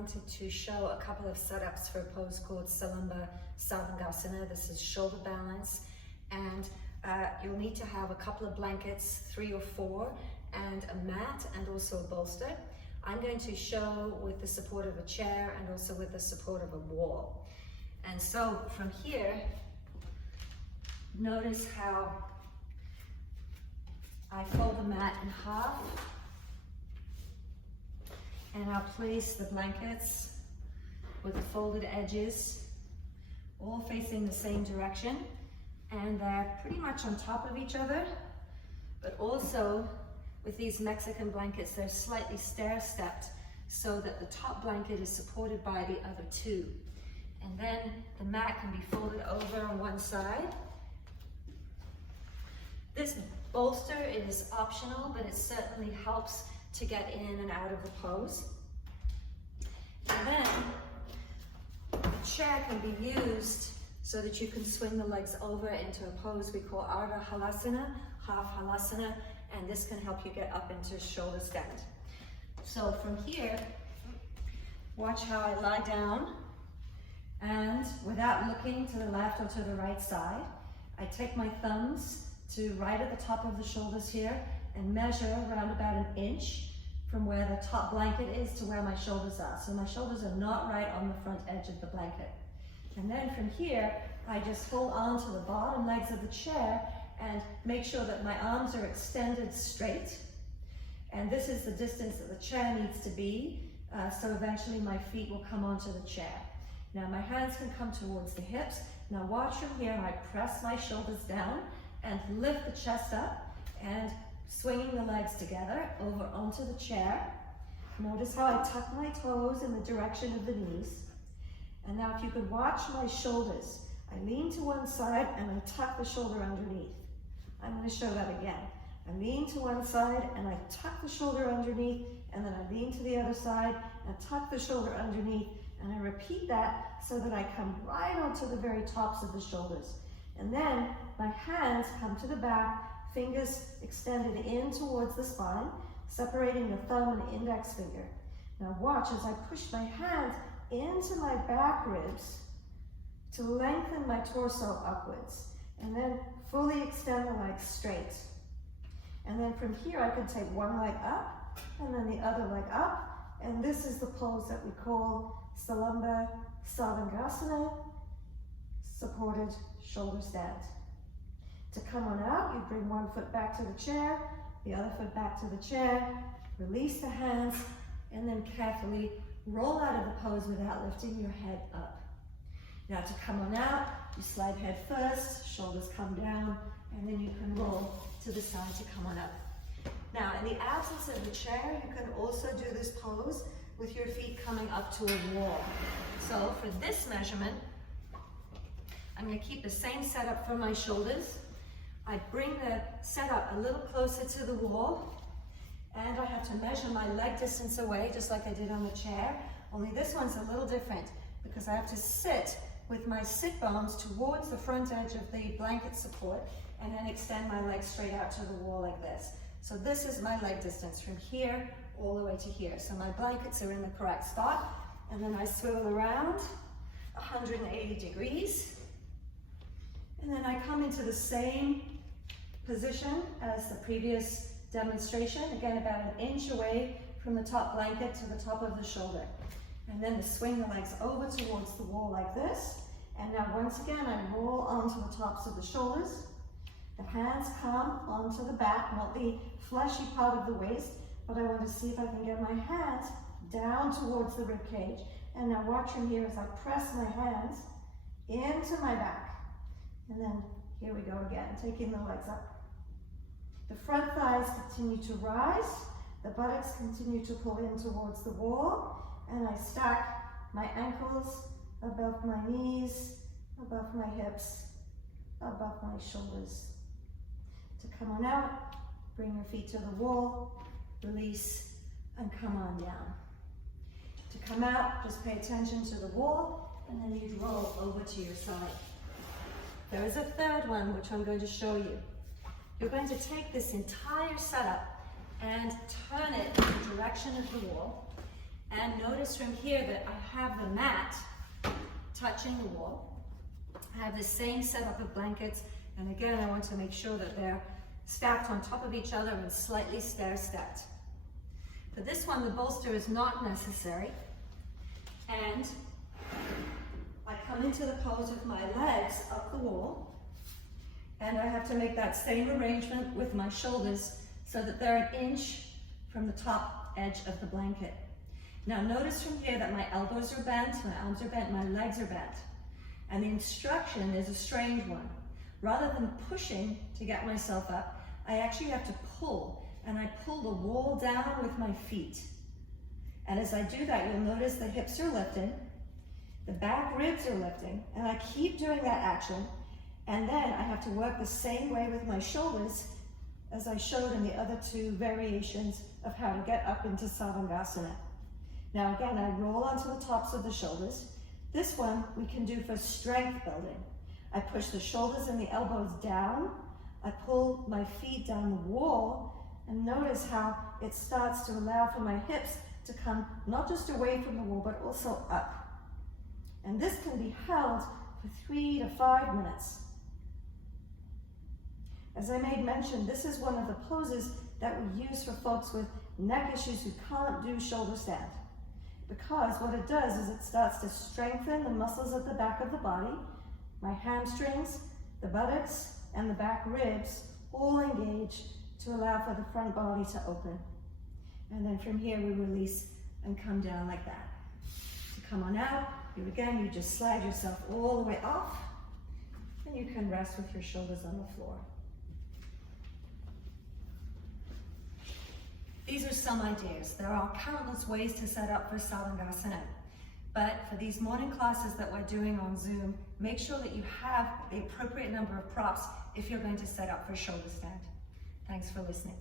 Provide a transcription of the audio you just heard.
wanted to show a couple of setups for a pose called Salamba sarvangasana. This is shoulder balance, and you'll need to have a couple of blankets, 3 or 4, and a mat and also a bolster. I'm going to show with the support of a chair and also with the support of a wall. And so from here, notice how I fold the mat in half, and I'll place the blankets with the folded edges all facing the same direction, and they're pretty much on top of each other, but also with these Mexican blankets, they're slightly stair-stepped so that the top blanket is supported by the other 2. And then the mat can be folded over on one side. This bolster is optional, but it certainly helps to get in and out of the pose. And then the chair can be used so that you can swing the legs over into a pose we call Ardha Halasana, half Halasana, and this can help you get up into shoulder stand. So from here, watch how I lie down, and without looking to the left or to the right side, I take my thumbs to right at the top of the shoulders here and measure around about 1 inch from where the top blanket is to where my shoulders are. So my shoulders are not right on the front edge of the blanket. And then from here, I just hold on to the bottom legs of the chair and make sure that my arms are extended straight. And this is the distance that the chair needs to be, so eventually my feet will come onto the chair. Now my hands can come towards the hips. Now watch from here, I press my shoulders down and lift the chest up and swinging the legs together over onto the chair. Notice how I tuck my toes in the direction of the knees. And now if you could watch my shoulders, I lean to one side and I tuck the shoulder underneath. I'm going to show that again. I lean to one side and I tuck the shoulder underneath, and then I lean to the other side and tuck the shoulder underneath, and I repeat that so that I come right onto the very tops of the shoulders. And then my hands come to the back, fingers extended in towards the spine, separating the thumb and index finger. Now watch as I push my hands into my back ribs to lengthen my torso upwards, and then fully extend the legs straight. And then from here I can take one leg up and then the other leg up, and this is the pose that we call Salamba sarvangasana, supported shoulder stand. To come on out, you bring one foot back to the chair, the other foot back to the chair, release the hands, and then carefully roll out of the pose without lifting your head up. Now to come on out, you slide head first, shoulders come down, and then you can roll to the side to come on up. Now in the absence of the chair, you can also do this pose with your feet coming up to a wall. So for this measurement, I'm going to keep the same setup for my shoulders. I bring the setup a little closer to the wall, and I have to measure my leg distance away, just like I did on the chair, only this one's a little different because I have to sit with my sit bones towards the front edge of the blanket support and then extend my legs straight out to the wall like this. So this is my leg distance from here all the way to here. So my blankets are in the correct spot, and then I swivel around 180 degrees, and then I come into the same position as the previous demonstration, again about 1 inch away from the top blanket to the top of the shoulder. And then to swing the legs over towards the wall like this. And now once again, I roll onto the tops of the shoulders. The hands come onto the back, not the fleshy part of the waist, but I want to see if I can get my hands down towards the rib cage. And now watch from here as I press my hands into my back. And then here we go again, taking the legs up. The front thighs continue to rise. The buttocks continue to pull in towards the wall. And I stack my ankles above my knees, above my hips, above my shoulders. To come on out, bring your feet to the wall, release, and come on down. To come out, just pay attention to the wall, and then you'd roll over to your side. There is a third one, which I'm going to show you. You're going to take this entire setup and turn it in the direction of the wall. And notice from here that I have the mat touching the wall. I have the same setup of blankets, and again, I want to make sure that they're stacked on top of each other and slightly stair-stepped. For this one, the bolster is not necessary, and I come into the pose with my legs up the wall, and I have to make that same arrangement with my shoulders so that they're 1 inch from the top edge of the blanket. Now notice from here that my elbows are bent, my arms are bent, my legs are bent. And the instruction is a strange one. Rather than pushing to get myself up, I actually have to pull, and I pull the wall down with my feet. And as I do that, you'll notice the hips are lifting, the back ribs are lifting, and I keep doing that action. And then I have to work the same way with my shoulders as I showed in the other 2 variations of how to get up into sarvangasana. Now again, I roll onto the tops of the shoulders. This one we can do for strength building. I push the shoulders and the elbows down. I pull my feet down the wall, and notice how it starts to allow for my hips to come not just away from the wall, but also up. And this can be held for 3 to 5 minutes. As I made mention, this is one of the poses that we use for folks with neck issues who can't do shoulder stand. Because what it does is it starts to strengthen the muscles at the back of the body. My hamstrings, the buttocks, and the back ribs all engage to allow for the front body to open. And then from here we release and come down like that. To come on out, here again, you just slide yourself all the way off, and you can rest with your shoulders on the floor. These are some ideas. There are countless ways to set up for sarvangasana. But for these morning classes that we're doing on Zoom, make sure that you have the appropriate number of props if you're going to set up for shoulder stand. Thanks for listening.